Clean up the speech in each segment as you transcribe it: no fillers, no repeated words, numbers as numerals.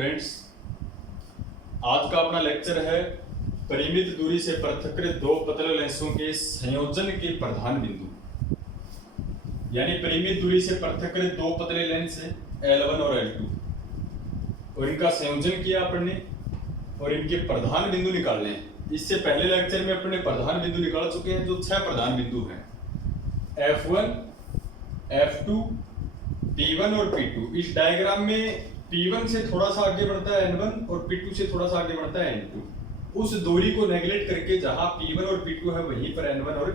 Students, आज का अपना लेक्चर है परिमित दूरी से पृथक्कृत दो पतले लेंसों के संयोजन के प्रधान बिंदु। यानी परिमित दूरी से पृथक्कृत दो पतले लेंस हैं L1 और L2 और इनका संयोजन किया अपन ने और इनके प्रधान बिंदु निकालने हैं। इससे पहले लेक्चर में अपन ने प्रधान बिंदु निकाल चुके हैं, जो 6 प्रधान बिंदु हैं F1, F2, P1 और P2। इस डायग्राम में P1 से थोड़ा सा आगे बढ़ता है N1 और P2 से थोड़ा सा आगे बढ़ता है N2। उस दूरी को नेगलेक्ट करके जहां P1 और P2 है वहीं पर N1 और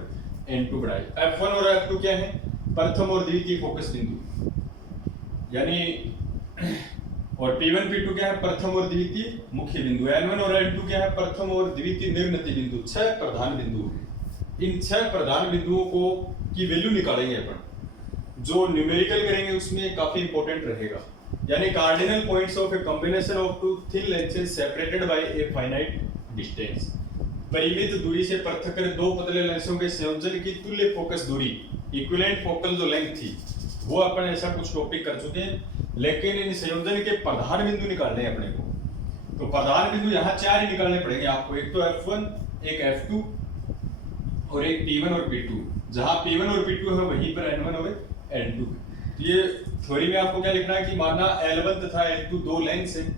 N2 बढ़ाए। F1 और F2 क्या है? प्रथम और द्वितीय फोकस बिंदु, यानी और P1 P2 क्या है? प्रथम और द्वितीय मुख्य बिंदु। N1 और N2 क्या है? प्रथम और द्वितीय निर्णती बिंदु। 6 प्रधान बिंदु हैं। इन 6 प्रधान बिंदुओं को की वैल्यू निकालेंगे अपन। जो न्यूमेरिकल करेंगे उसमें काफी इंपॉर्टेंट रहेगा। यानी cardinal points of a combination of two thin lenses separated by a finite distance. परिमित दूरी से पृथक्कृत दो पतले लेंसों के संयोजन की तुल्य फोकस दूरी, इक्विवेलेंट फोकल जो लेंथ थी, वो अपन ऐसा कुछ टॉपिक कर चुके हैं। लेकिन इन संयोजन के प्रधान बिंदु निकालने हैं अपने को। तो प्रधान बिंदु यहाँ 4 ही निकालने पड़ेंगे आपको। एक तो F1, एक F2 और एक P1 और P2। जहां P1 और P2 है वहीं पर N1 और N2। तो ये थ्योरी में आपको क्या लिखना है कि माना L1 तथा L2 दो लेंस हैं,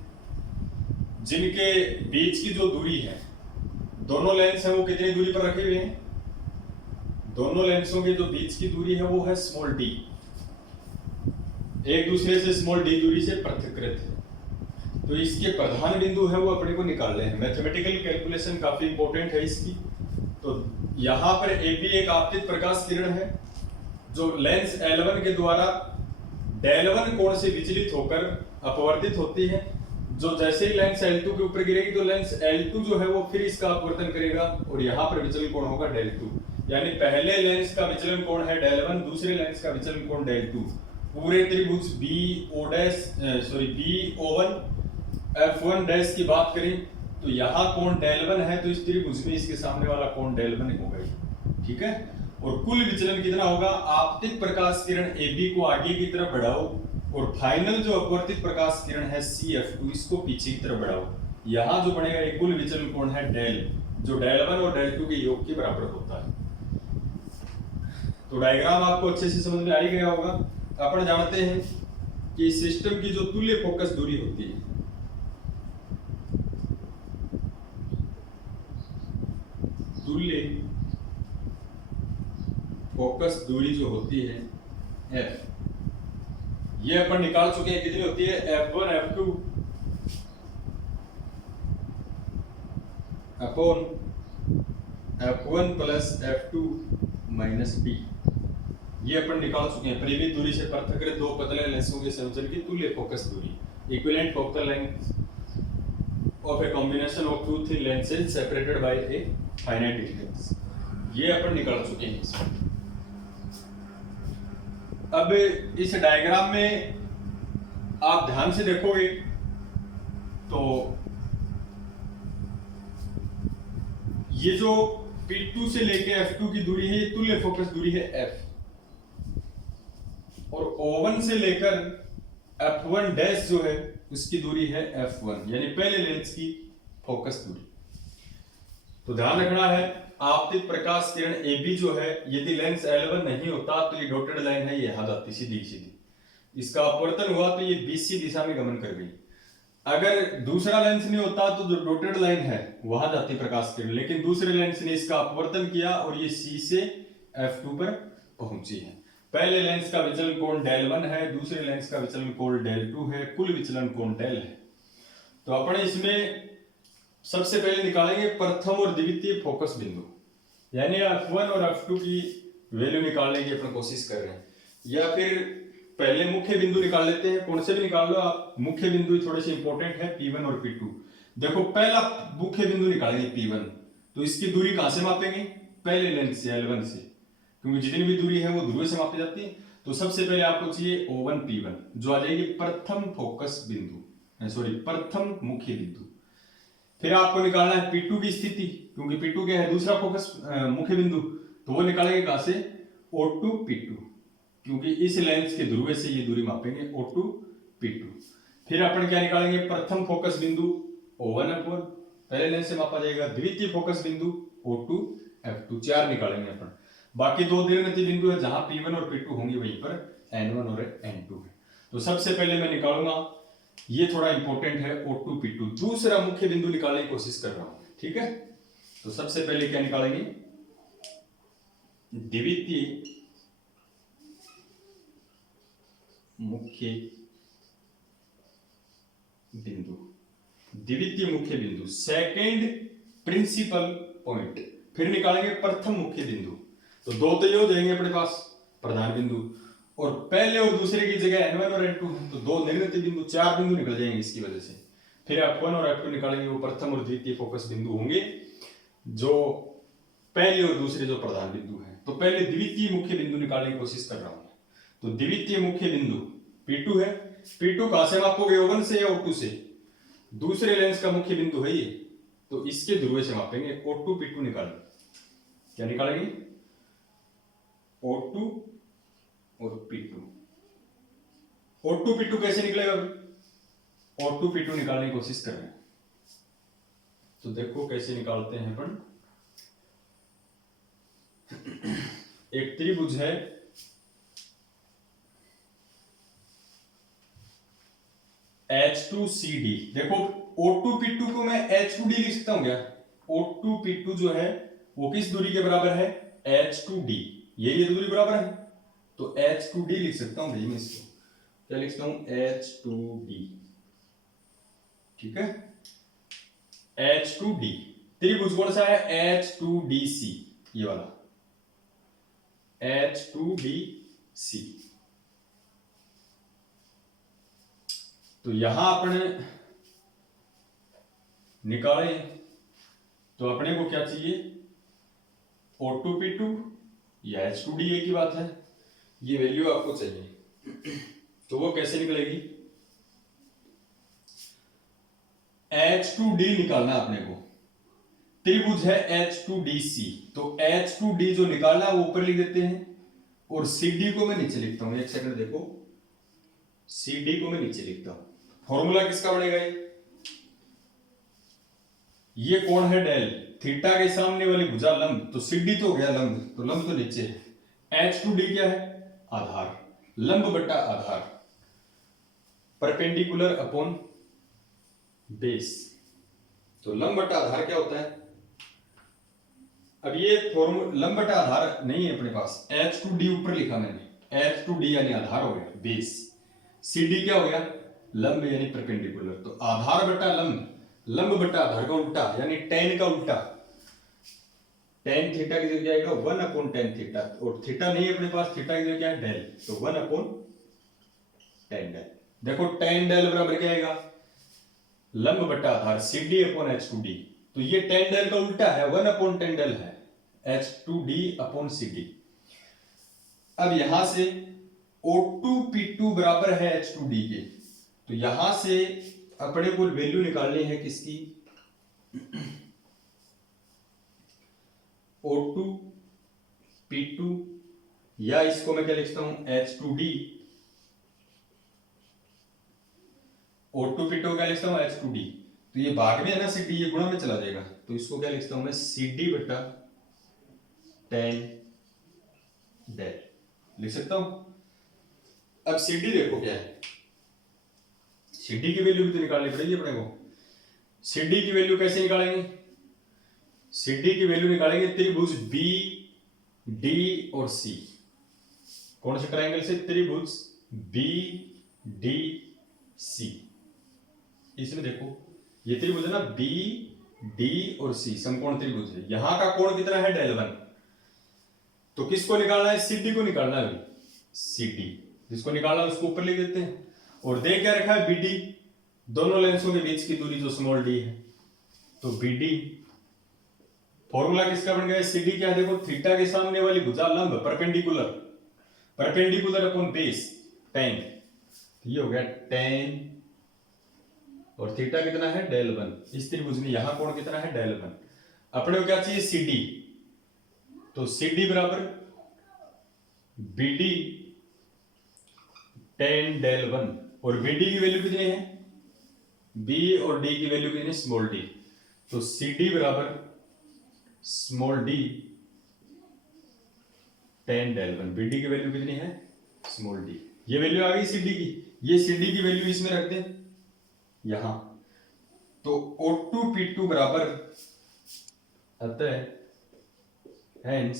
जिनके बीच की जो दूरी है, दोनों लेंस है वो कितनी दूरी पर रखे हुए हैं? दोनों लेंसों के जो बीच की दूरी है वो है स्मॉल d। एक दूसरे से स्मॉल d दूरी से पृथक्कृत है। तो इसके प्रधान बिंदु है वो अपने को निकालने हैं। मैथमेटिकल कैलकुलेशन काफी इंपॉर्टेंट है इसकी। तो यहां पर AB एक आपतित प्रकाश किरण है जो लेंस L1 के द्वारा Δ1 कोण से विचलित होकर अपवर्तित होती है। जो जैसे ही लेंस L2 के ऊपर गिरेगी तो लेंस L2 जो है वो फिर इसका अपवर्तन करेगा और यहाँ पर विचलन कोण होगा Δ2। यानी पहले लेंस का विचलन कोण है Δ1, दूसरे लेंस का विचलन कोण Δ2। पूरे त्रिभुज BO1 F1 डैश की बात करें तो यहाँ कोण Δ1 है, तो इस त्रिभुज में इसके सामने वाला कोण Δ1 होगा। ठीक है। और कुल विचलन कितना होगा? आपतित प्रकाश किरण AB को आगे की तरफ बढ़ाओ और फाइनल जो अपवर्तित प्रकाश किरण है CF2 इसको पीछे की तरफ बढ़ाओ। यहाँ जो बनेगा एक कुल विचलन कोण है डेल, जो Δ1 और Δ2 के योग के बराबर होता है। तो डायग्राम आपको अच्छे से समझ में आ ही गया होगा। अपन जानते हैं कि सिस्टम की जो तुल्य फोकस दूरी होती है, तुल्य फोकस दूरी जो होती है F, ये अपन निकाल चुके हैं। कितनी होती है? F1 F2 upon F1 plus F2 minus B। ये अपन निकाल चुके हैं। परिमित दूरी से पृथक्कृत दो पतले लेंसों के संयोजन की तुल्य फोकस दूरी, equivalent focal length of a combination of two thin lenses separated by a finite distance. ये अपन निकाल चुके हैं। अब इस डायग्राम में आप ध्यान से देखोगे तो ये जो P2 से लेके F2 की दूरी है, ये तुल्य फोकस दूरी है F, और O1 से लेकर F1 डैश जो है उसकी दूरी है F1, यानी पहले लेंस की फोकस दूरी। तो ध्यान रखना है, आपतित प्रकाश किरण AB जो है, यदि लेंस L1 नहीं होता तो ये डॉटेड लाइन है, ये यहां जाती सीधी सीधी। इसका अपवर्तन हुआ तो ये BC दिशा में गमन कर गई। अगर दूसरा लेंस नहीं होता तो जो डॉटेड लाइन है वहां जाती प्रकाश किरण, लेकिन दूसरे लेंस ने इसका अपवर्तन किया और ये C से F2 पर पहुंची है। पहले लेंस का विचलन कोण Δ1 है, दूसरे लेंस का विचलन कोण Δ2 है, कुल विचलन कोण डेल है। तो अपन इसमें सबसे पहले निकालेंगे प्रथम और द्वितीय फोकस बिंदु, यानी F1 और F2 की वैल्यू निकालने की अपन कोशिश कर रहे हैं। या फिर पहले मुख्य बिंदु निकाल लेते हैं। कौन से भी निकाल लो आप, मुख्य बिंदु थोड़े से इंपॉर्टेंट है, P1 और P2। देखो पहला मुख्य बिंदु निकालेंगे P1, तो इसकी दूरी कहां से मापेंगे? पहले लेंस से L1 से, क्योंकि जितनी भी दूरी है वो ध्रुव से मापी जाती है। तो सबसे पहले आपको चाहिए O1 P1, जो आ जाएगी प्रथम फोकस बिंदु, सॉरी प्रथम मुख्य बिंदु। फिर आपको निकालना है P2 की स्थिति, क्योंकि P2 क्या है? दूसरा फोकस मुख्य बिंदु। तो वो निकालेंगे कहां से? O2 P2, क्योंकि इस लेंस के ध्रुव से ये दूरी मापेंगे O2 P2। फिर अपन क्या निकालेंगे, प्रथम फोकस बिंदु O1 F1 पहले लेंस से मापा जाएगा, द्वितीय फोकस बिंदु O2 F2, 4 निकालेंगे अपन। बाकी दो निर्णीत बिंदु है जहां P1 और P2 होंगे वहीं पर N1 और N2 है। तो सबसे पहले मैं निकालूंगा, ये थोड़ा इंपॉर्टेंट है, O2 P2, दूसरा मुख्य बिंदु निकालने की कोशिश कर रहा हूं, ठीक है। तो सबसे पहले क्या निकालेंगे, द्वितीय मुख्य बिंदु, द्वितीय मुख्य बिंदु, सेकेंड प्रिंसिपल पॉइंट। फिर निकालेंगे प्रथम मुख्य बिंदु, तो दो तो ये हो जाएंगे अपने पास प्रधान बिंदु, और पहले और दूसरे की जगह N1 और N2 तो दो निर्णीत बिंदु, 4 बिंदु निकल जाएंगे इसकी वजह से। फिर F1 और F2 निकालेंगे, वो प्रथम और द्वितीय फोकस बिंदु होंगे, जो पहले और दूसरे जो प्रधान बिंदु है। तो पहले द्वितीय मुख्य बिंदु निकालने की कोशिश कर रहा हूं। तो द्वितीय मुख्य बिंदु P2 है, P2 कहां से मापोगे, O1 से या O2 से, दूसरे लेंस का मुख्य बिंदु है ये, तो इसके ध्रुव से मापेंगे। O2 P2 निकालेंगे, क्या निकालेंगे, O2 और P2। O2 P2 कैसे निकलेगा, O2 P2 निकालने की कोशिश कर रहे हैं, तो देखो कैसे निकालते हैं अपन। एक त्रिभुज है H2CD, देखो O2 P2 को मैं H2D लिख सकता हूं क्या, O2 P2 जो है वो किस दूरी के बराबर है, H2D, ये दूरी बराबर है, तो H2D लिख सकता हूं भाई मैं इसको, क्या लिखता हूं, H2D, ठीक है। H2D त्रिभुज कौन सा है, H2DC, ये वाला H2DC। तो यहां अपने निकाले, तो अपने को क्या चाहिए, O2 P2 या H2D, एक ही बात है, ये वैल्यू आपको चाहिए। तो वो कैसे निकलेगी, H2D निकालना अपने को, त्रिभुज है H2DC, तो H2D जो निकालना वो ऊपर लिख देते हैं, और CD को मैं नीचे लिखता हूं, एक सेकंड देखो, CD को मैं नीचे लिखता हूं। फॉर्मूला किसका बनेगा, ये कौन है, डेल, थीटा के सामने वाली भुजा लंब, तो CD तो हो गया लंब, तो लंब तो नीचे है। H2D क्या है, आधार, लंब बटा आधार, परपेंडिकुलर अपॉन बेस। तो लंब बटा आधार क्या होता है, अब ये फॉर्मूला लंब बटा आधार नहीं है अपने पास, H2D ऊपर लिखा मैंने, H2D यानी आधार हो गया, बेस, CD क्या हो गया, लंब यानी परपेंडिकुलर, तो आधार बटा लंब, लंब बटा आधार का उल्टा यानी tan का उल्टा, tan थीटा की जगह आएगा 1 अपॉन tan थीटा, और थीटा नहीं है अपने पास, थीटा की जगह क्या है, डेल, तो 1 अपॉन tan डेल। देखो tan डेल बराबर क्या आएगा, लंब बटा आधार CD अपॉन H2D, तो ये tan डेल का उल्टा है, 1 अपॉन tan डेल है, H2D अपॉन CD। अब यहां से O2 P2 बराबर है H2D के, तो यहां से अपने को वैल्यू निकालनी है किसकी, O2 P2, या इसको मैं क्या लिखता हूं, H2D, O2 P2 क्या लिखता हूं, H2D, तो ये भाग में है ना CD, ये गुणा में चला जाएगा, तो इसको क्या लिखता हूं मैं, CD बटा tan डेल लिख सकता हूं। अब CD देखो क्या है, CD की वैल्यू भी तो निकालनी पड़ेगी अपने को। CD की वैल्यू कैसे निकालेंगे, CD की वैल्यू निकालेंगे त्रिभुज B D और C, कौन से ट्रायंगल से, त्रिभुज B D C, इसमें देखो ये त्रिभुज है ना B D और C, समकोण त्रिभुज है, यहां का कोण कितना है, डेल 1, तो किसको निकालना है, CD को निकालना है, CD जिसको निकालना है उसको ऊपर लिख देते हैं, और दे क्या रखा है, BD, दोनों लेंसों के बीच की दूरी जो स्मॉल d है, तो BD। फॉर्मूला किसका बन गया, CD क्या है, देखो थीटा के सामने वाली भुजा लंब, perpendicular, perpendicular upon base tan, ये हो गया tan, और थीटा कितना है, डेल 1, इस त्रिभुज में यहां कोण कितना है, डेल 1। अपने को क्या चाहिए, CD, तो CD बराबर BD tan डेल 1, और BD की वैल्यू कितनी है, बी और डी की वैल्यू कितनी, स्मॉल डी, तो सी डी बराबर small D tan del one, B D की वैल्यू कितनी है, स्मॉल डी, ये वैल्यू आ गई सी डी की, ये सी डी की वैल्यू इसमें रख दें यहां, तो O2 P2 बराबर, अतः हेंस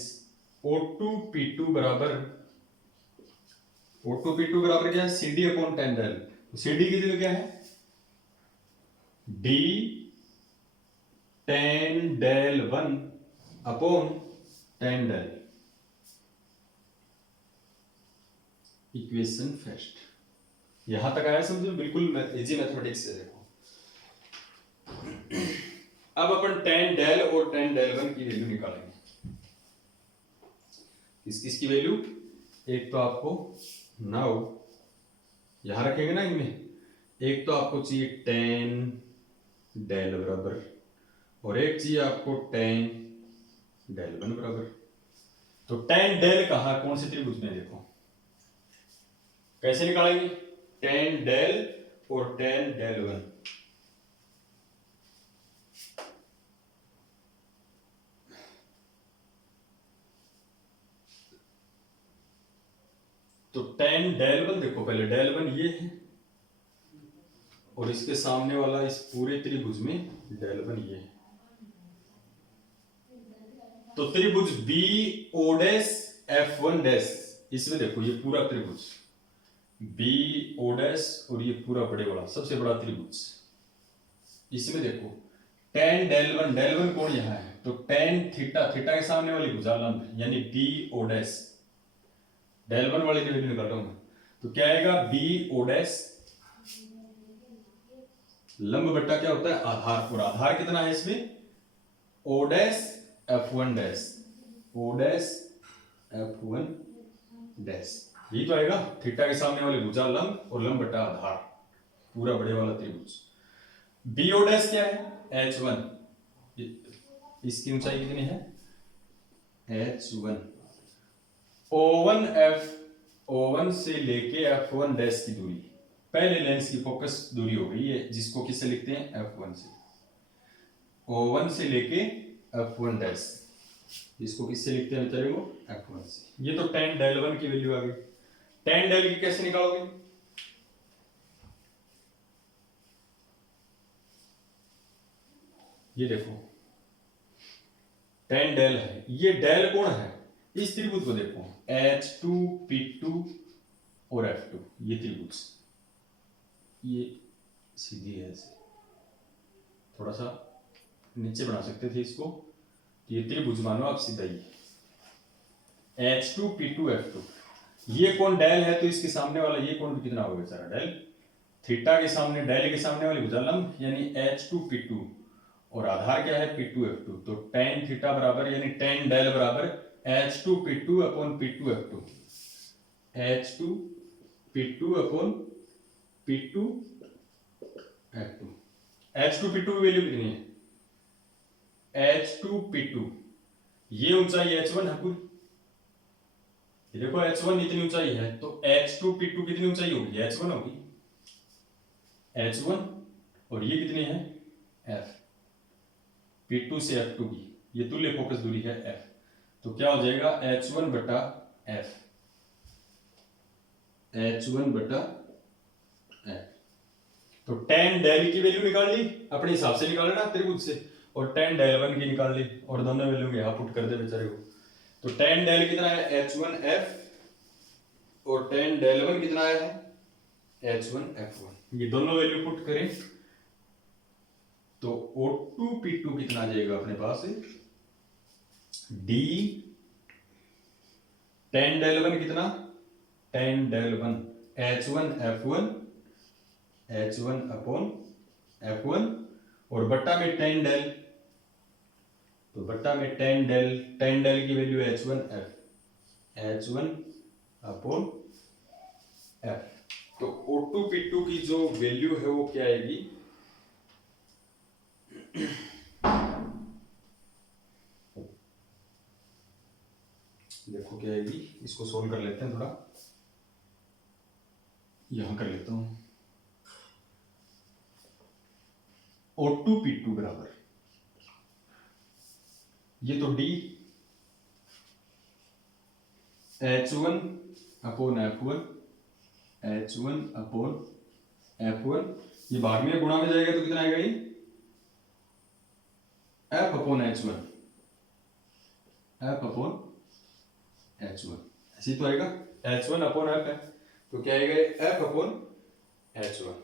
O2 P2 बराबर, O2 P2 बराबर क्या है, CD अपॉन टेन डेल, तो CD की जगह क्या है, D tan del one upon tan del, equation first. यहां तक आया समझो, बिल्कुल इजी मैथमेटिक्स से। देखो अब अपन टेन डेल और टेन डेल वन की वैल्यू निकालेंगे, किसकी वैल्यू, एक तो आपको नाउ यहां रखेंगे ना इनमें, एक तो आपको चाहिए टेन डेल बराबर, और एक चाहिए आपको टेन डेल वन बराबर। तो टेन डेल कहा, कौन से त्रिभुज में, देखो कैसे निकालेंगे, टेन डेल और टेन डेल वन, तो टेन डेल वन, देखो पहले डेल वन ये है, और इसके सामने वाला इस पूरे त्रिभुज में डेल वन ये है, तो त्रिभुज B O dash F one dash, इसमें देखो ये पूरा त्रिभुज बी ओ डैश और ये पूरा बड़े वाला सबसे बड़ा त्रिभुज, इसमें देखो टेन डेल वन कोण यहां है, तो टेन थीटा, थीटा के सामने वाली भुजा लंब यानी B O dash, del one वाली वैल्यू निकाल रहा हूं मैं, तो क्या आएगा, बी ओ डैश लंब बट्टा क्या होता है, आधार, और आधार कितना है इसमें, O dash F one dash, O dash F one dash, यही तो आएगा, थीटा के सामने वाली भुजा लंब और लंब बट्टा आधार, पूरा बड़े वाला त्रिभुज। बी ओ डैश क्या है, एच वन, इसकी ऊंचाई कितनी है, एच वन, ओ वन से लेके एफ वन डैश की दूरी, पहले लेंस की फोकस दूरी हो गई है, जिसको किससे लिखते हैं, एफ वन से, ओ वन से लेके एफ वन डैश, इसको किससे लिखते हैं बेचारे को, एफ वन से। ये तो टेन डेल वन की वैल्यू आ गई, टेन डेल की कैसे निकालोगे, ये देखो टेन डेल है, ये डेल कौन है, इस त्रिभुज को देखो H2 P2 और F2, ये त्रिभुज, ये सीधी है ऐसे, थोड़ा सा नीचे बना सकते थे इसको, ये त्रिभुज मानो आप सीधा ही, H2 P2 F2, ये कौन डेल है, तो इसके सामने वाला ये कौन कितना होगा बेचारा, डेल, थीटा के सामने, डेल के सामने वाली भुजा लंब यानी H2 P2, और आधार क्या है, P2 F2, तो tan थीटा बराबर यानी tan डेल बराबर H2 P2 upon P2 F2, H2 P2 upon P2 F2, H2 P2 की वैल्यू कितनी है, H2 P2, ये ऊंचाई H1 है पूरी, ये देखो H1 इतनी ऊंचाई है, तो H2 P2 कितनी ऊंचाई होगी, H1 होगी, H1, और ये कितनी है, F, P2 से F2 की ये तुल्य फोकस दूरी है F, तो क्या हो जाएगा, H1 बटा F, H1 बटा F, तो tan डेल की वैल्यू निकाल ली, अपने हिसाब से निकाल लेना त्रिभुज से, और tan डेल वन की निकाल ली, और दोनों वैल्यू यहां पुट कर दे बेचारे को, तो tan डेल कितना है, H1 F, और tan डेल वन कितना आया है, H1 F1, ये दोनों वैल्यू पुट करें तो O2 P2 कितना आ जाएगा अपने पास, D tan डेल वन कितना, tan del one H1 F1, H1 upon F1, और बट्टा में tan डेल, तो बट्टा में tan डेल की value H1 F, H1 upon F, तो O2 P2 की जो वैल्यू है वो क्या आएगी, देखो क्या आएगी, इसको सोल्व कर लेते हैं, थोड़ा यहां कर लेता हूं, O2P2 बराबर, ये तो D H1 upon F1, H1 upon F1, ये भाग में गुणा में जाएगा तो कितना आएगा ये F upon H1, F upon H1, ऐसे तो आएगा, H1 अपॉन F है तो क्या आएगा F अपॉन H1,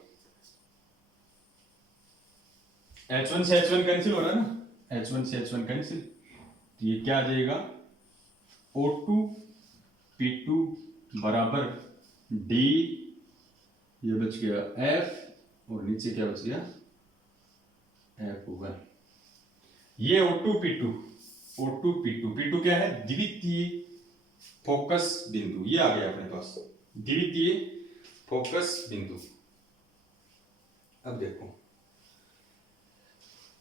H1 से H1 कैंसिल हो रहा है ना, H1 से H1 कैंसिल, तो ये क्या आ जाएगा O2P2 बराबर D, ये बच गया F और नीचे क्या बच गया F1, ये O2P2, P2 क्या है द्वितीय फोकस बिंदु, ये आ गया अपने पास द्वितीय फोकस बिंदु। अब देखो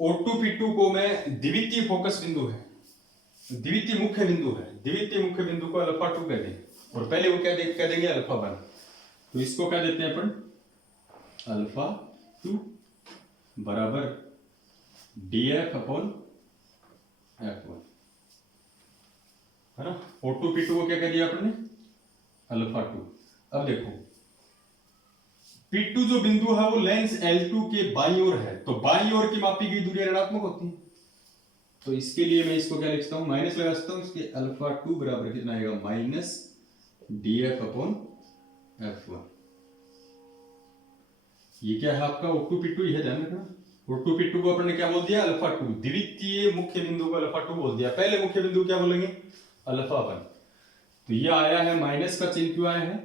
O2P2 को मैं द्वितीय फोकस बिंदु है, द्वितीय मुख्य बिंदु है, द्वितीय मुख्य बिंदु को अल्फा 2 कह दें और पहले वो क्या देंगे अल्फा 1, तो इसको क्या देते हैं अपन अल्फा 2 बराबर DF अपॉन F1, है ना। O2P2 को क्या कह दिया अपन ने अल्फा 2। अब देखो P2 जो बिंदु है वो लेंस L2 के बाईं ओर है, तो बाईं ओर की मापी गई दूरी ऋणात्मक होती है, तो इसके लिए मैं इसको क्या लिख सकता हूं माइनस लगा सकता हूं, इसके अल्फा 2 बराबर कितना आएगा माइनस DF अपॉन F1। ये क्या है आपका O2P2, यह ध्यान रखना। O2P2 को अपन ने क्या बोल दिया अल्फा 2, द्वितीय मुख्य बिंदु को अल्फा 2 बोल दिया, पहले मुख्य बिंदु क्या बोलेंगे अल्फा 1, तो ये आया है माइनस का चिन्ह, क्यों आया है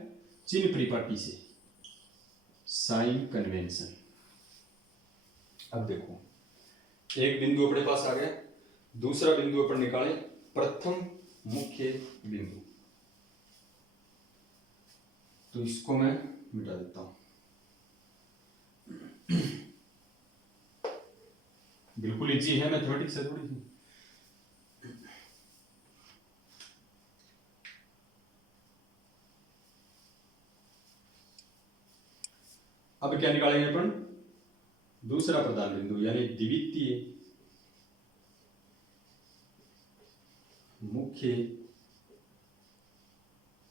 चिन्ह परिपाटी से, साइन कन्वेंशन। अब देखो एक बिंदु अपने पास आ गया, दूसरा बिंदु अपन निकाले प्रथम मुख्य बिंदु, तो इसको मैं मिटा देता हूं, बिल्कुल इजी है, मैथमेटिक्स है थोड़ी सी। अब क्या निकालेंगे अपन दूसरा प्रधान बिंदु यानी द्वितीय मुख्य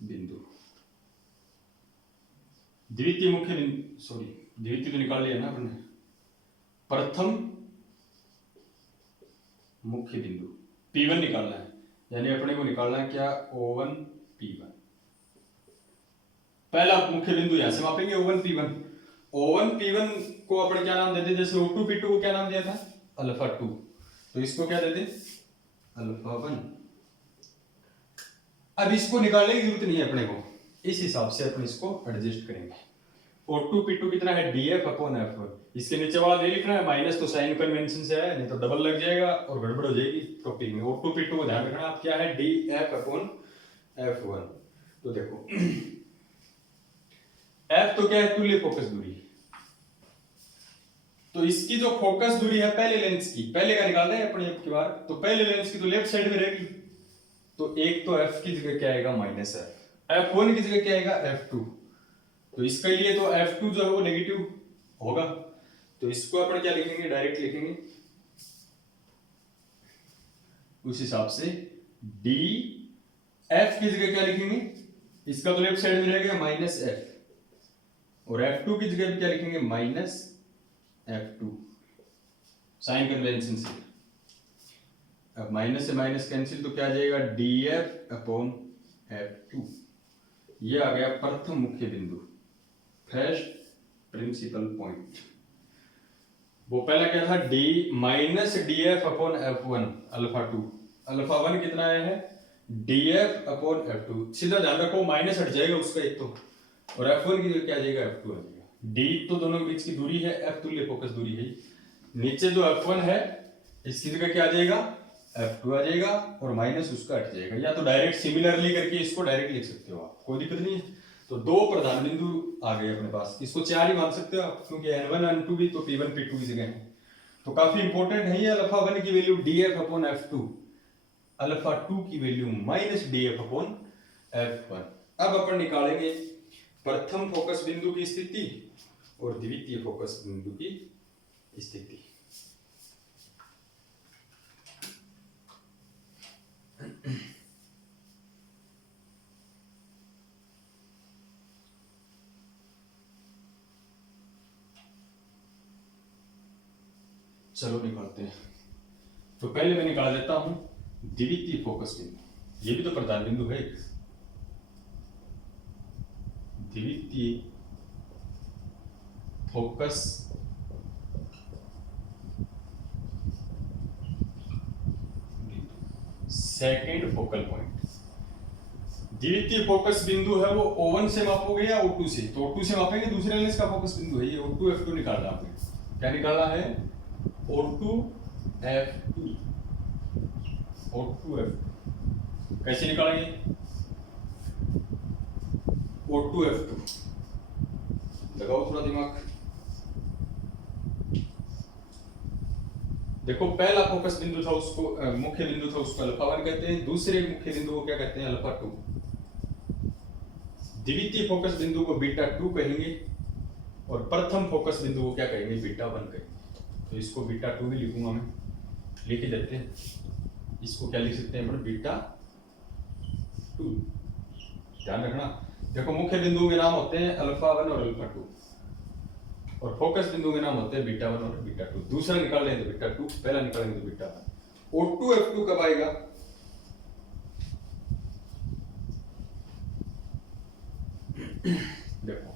बिंदु, द्वितीय मुख्य बिंदु सॉरी द्वितीय तो निकाल लिया ना अपन ने, प्रथम मुख्य बिंदु P1 निकालना है, यानी अपने को निकालना है क्या O1 P1, पहला मुख्य बिंदु यहां से मापेंगे O1 P1, O1 P1 को अपन क्या नाम देते, जैसे O2 P2 को क्या नाम दिया था अल्फा 2, तो इसको क्या देते अल्फा 1। अब इसको निकालने की जरूरत नहीं है अपने को, इस हिसाब से अपन इसको एडजस्ट करेंगे। O2P2 कितना है DF अपॉन F1, इसके नीचे वाला ये लिखना है माइनस, तो साइन कन्वेंशन से है, नहीं तो डबल लग जाएगा और गड़बड़ हो जाएगी टॉपिक में। O2P2 को ध्यान रखना आप क्या है DF अपॉन F1, तो देखो F तो क्या है तुल्य फोकस दूरी, तो इसकी जो फोकस दूरी है पहले लेंस की, पहले का निकालना है अपने एक बार, तो पहले लेंस की तो लेफ्ट साइड में रहेगी, तो एक तो F की जगह क्या आएगा माइनस F1 की जगह क्या आएगा F2, तो इसके लिए तो F2 जो है वो नेगेटिव होगा, तो इसको अपन क्या लिखेंगे डायरेक्ट लिखेंगे उस हिसाब से D F की जगह क्या लिखेंगे, इसका तो लेफ्ट साइड में रहेगा माइनस F, और F2 की जगह भी क्या लिखेंगे माइनस F2, साइन कन्वेंशन से। अब माइनस से माइनस कैंसिल, तो क्या आ जाएगा DF अपॉन F2, ये आ गया प्रथम मुख्य बिंदु, फर्स्ट प्रिंसिपल पॉइंट। वो पहला क्या था D minus DF upon F1 alpha 2, alpha 1 कितना आया है DF अपॉन F2, सीधा ध्यान रखो माइनस हट जाएगा उसका एक तो, और F1 की जगह क्या आ जाएगा F2 आ जाएगा, D तो दोनों के बीच की दूरी है, F तुल्य फोकस दूरी है, नीचे जो F1 है इसकी जगह क्या आ जाएगा F2 आ जाएगा, और माइनस उसका हट जाएगा, या तो डायरेक्ट सिमिलरली करके इसको डायरेक्ट लिख सकते हो आप, कोई दिक्कत नहीं है। तो दो प्रधान बिंदु आ गए अपने पास, इसको चार ही मान सकते हो आप, क्योंकि N1 N2 भी तो P1 P2 की जगह है, तो काफी इंपॉर्टेंट है ये। अल्फा 1 की value DF upon F2, alpha 2 की value minus DF upon F1। अब अपन निकालेंगे प्रथम फोकस बिंदु की स्थिति और द्वितीय फोकस बिंदु की स्थिति। चलो निकालते हैं। तो पहले मैं निकाल लेता हूं द्वितीय फोकस बिंदु, ये भी तो प्रधान बिंदु है। द्वितीय फोकस सेकेंड फोकल पॉइंट। द्वितीय फोकस बिंदु है वो O1 से मापोगे या O2 से? तो O2 से मापेंगे, दूसरे लेंस का फोकस बिंदु है ये। O2 F2 निकालना आपने। क्या निकालना है? O2 F2। O2 F2 कैसे निकालेंगे? O2 F2 लगाओ थोड़ा दिमाग। देखो पहला फोकस बिंदु था उसको मुख्य बिंदु था उसको अल्फा 1 कहते हैं, दूसरे मुख्य बिंदु को क्या कहते हैं? अल्फा 2। द्वितीय फोकस बिंदु को बीटा 2 कहेंगे और प्रथम फोकस बिंदु को क्या कहेंगे? बीटा 1 कहेंगे। तो इसको बीटा 2 भी लिखूंगा मैं, लिख ही देते हैं। इसको क्या लिख सकते हैं? बीटा 2। ध्यान रखना, देखो मुख्य बिंदु के नाम होते हैं अल्फा 1 और अल्फा 2 और फोकस बिंदु के नाम होते हैं बीटा 1 और बीटा 2। दूसरा निकाल लेंगे तो बीटा 2, पहला निकालेंगे तो बीटा 1। O2 F2 कब आएगा? देखो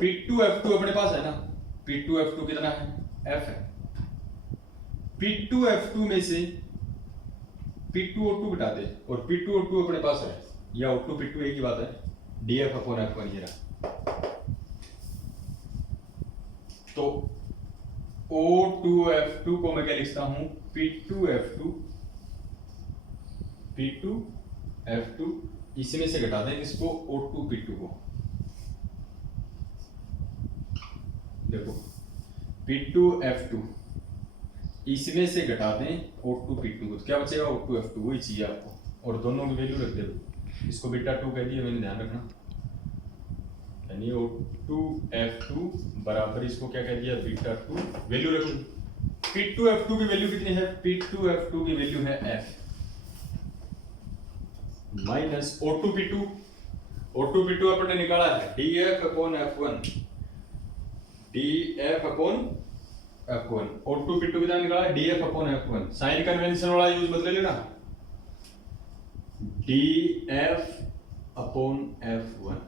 P2 F2 अपने पास है ना, P2 F2 कितना है? F है। P2 F2 में से P2 O2 घटा दे और P2 O2 अपने पास है या O2 P2 एक ही बात है, DF अपॉन F1 ये रहा। तो O2 F2 को मैं क्या लिखता हूं? P2 F2, P2 F2 इसमें से घटा दें किसको? O2 P2 को। देखो P2 F2 इसमें से घटा दें O2 P2 को, तो क्या बचेगा? O2 F2 वही चाहिए आपको और दोनों की वैल्यू रख दे। इसको बीटा 2 कह दिया मैंने, ध्यान रखना। यानी O2 F2 बराबर इसको क्या कह दिया? बीटा 2। वैल्यू रखो। P2 F2 की वैल्यू कितनी है? P2 F2 की वैल्यू है F minus O2 P2। O2 P2 अपने निकाला है DF upon F1, DF upon F1। O2 P2 कितना निकाला है? DF upon F1। Sign convention वाला यूज बदले लेना, DF upon F1।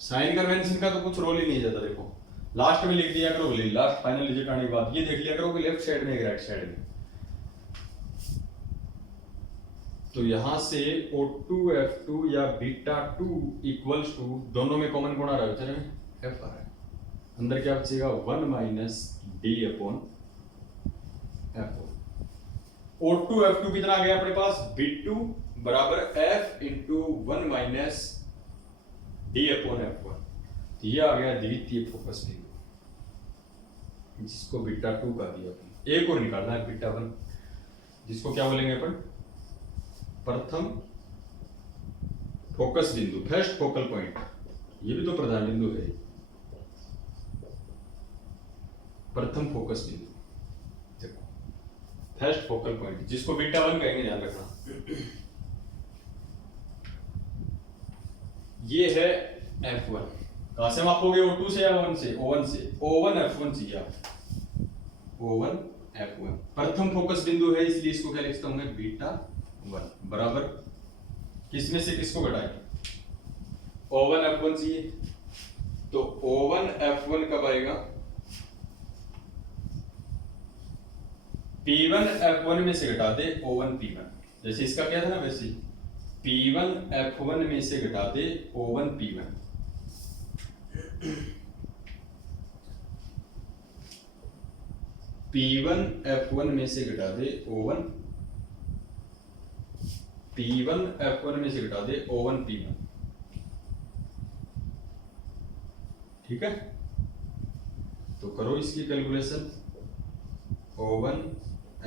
Sign convention का तो कुछ रोल ही नहीं जाता। देखो लास्ट में लिख दिया करो, लास्ट फाइनल डिजिट आने के बाद ये देख लिया करो कि लेफ्ट साइड में राइट साइड में। तो यहां से O2 F2 या बीटा 2 इक्वल्स टू, दोनों में कॉमन कौन आ रहा है? बेचारे में F आ रहा है। अंदर क्या बचेगा? 1 minus D upon F4। O2 F2 कितना आ गया अपने पास? B2 बराबर F into 1 minus D upon F1। तो ये आ गया द्वितीय फोकस बिंदु, जिसको बीटा 2 का दिया अपन। एक और निकालना है बीटा 1, जिसको क्या बोलेंगे अपन? प्रथम फोकस बिंदु, फर्स्ट फोकल पॉइंट। ये भी तो प्रधान बिंदु है, प्रथम फोकस बिंदु। देखो फर्स्ट फोकल पॉइंट, जिसको बीटा 1 कहेंगे, ध्यान रखना। ये है F1। कहां से मापोगे? O2 से या O1 से? O1 से। O1 F1 चाहिए आप। O1 F1 प्रथम फोकस बिंदु है, इसलिए इसको क्या लिखता हूं मैं? बीटा 1 बराबर किसमें से किसको घटाएं? O1 F1 चाहिए, तो O1 F1 कब आएगा? P1 F1 में से घटा दे O1 P1। जैसे इसका क्या था ना, वैसे P1 F1 में से घटा दे O1 P1। P1 F1 में से घटा दे O1, P1 F1 में से घटा दे O1 P1। ठीक है, तो करो इसकी कैलकुलेशन। O1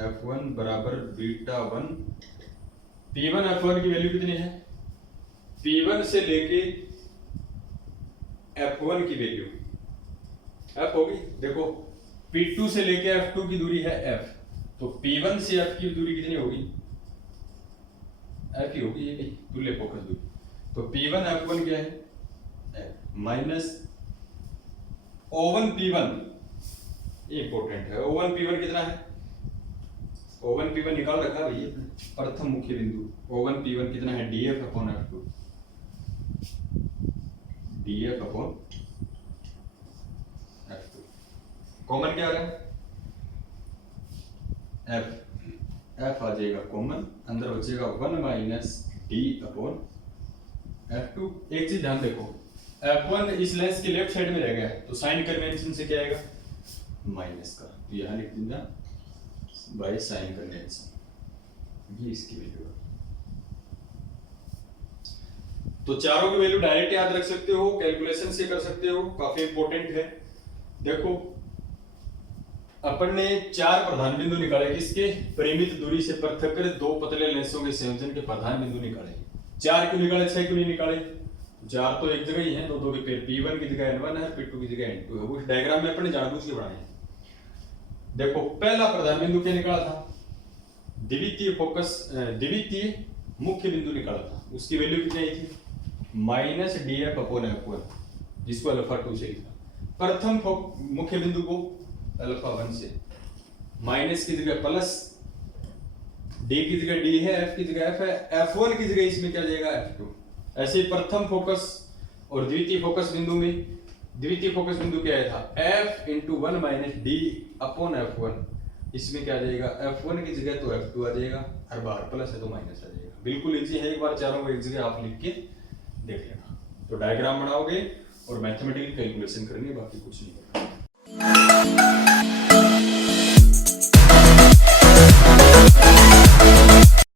F1 बराबर बीटा 1। P1 F1 की वैल्यू कितनी है? P1 से लेके F1 की वैल्यू F होगी। देखो P2 से लेके F2 की दूरी है F, तो P1 से F की दूरी कितनी होगी? F ही होगी, ये नहीं तुल्य फोकस दूरी। तो P1 F1 क्या है? F minus O1 P1 important है। O1 P1 कितना है? O1 P1 निकाल रखा है भैया, प्रथम मुख्य बिंदु O1 P1 कितना है? DF upon F2, DF upon F2। Common क्या आ रहा है? F आ जाएगा कॉमन, अंदर बचेगा 1 माइनस D अपॉन F2। एक चीज ध्यान देखो, F1 इस लेंस के लेफ्ट साइड में रह गया, तो साइन कन्वेंशन से क्या आएगा? माइनस का, तो यहाँ लिख देना बाय साइन कन्वेंशन, ये इसकी वैल्यू है। तो चारों की वैल्यू डायरेक्ट याद रख सकते हो, कैलकुलेशन से कर सकते हो, काफी इंपॉर्टेंट है। देखो अपन ने 4 प्रधान बिंदु निकाले, किसके? परिमित दूरी से पृथक कर दो पतले लेंसों के संयोजन के प्रधान बिंदु निकाले। 4 क्यों निकाले, 6 क्यों नहीं निकाले? 4 तो एक जगह ही है, दो के पेड़, P1 की जगह N1 है, P2 की जगह N2 है। उस डायग्राम में अपन ने जानबूझ के बनाए हैं। देखो पहला प्रधान बिंदु क्या निकाला था? द्वितीय मुख्य बिंदु निकाला था, उसकी वैल्यू कितनी आई थी? माइनस DF अपॉन F1, जिसको α2 से लिखा। प्रथम मुख्य बिंदु को α1 से, माइनस की जगह प्लस, D की जगह D है, F की जगह F है, F1 की जगह इसमें क्या जाएगा? F2। ऐसे प्रथम फोकस और द्वितीय फोकस बिंदु में, द्वितीय फोकस बिंदु क्या आया था? F into 1 minus D upon F1, इसमें क्या आ जाएगा? F1 की जगह तो F2 आ जाएगा, हर बार प्लस है तो माइनस आ जाएगा। बिल्कुल इजी है, एक बार चारों को एक जगह आप लिख के देख लेना। तो डायग्राम बनाओगे और मैथमेटिकल कैलकुलेशन करनी है, बाकी कुछ नहीं करना।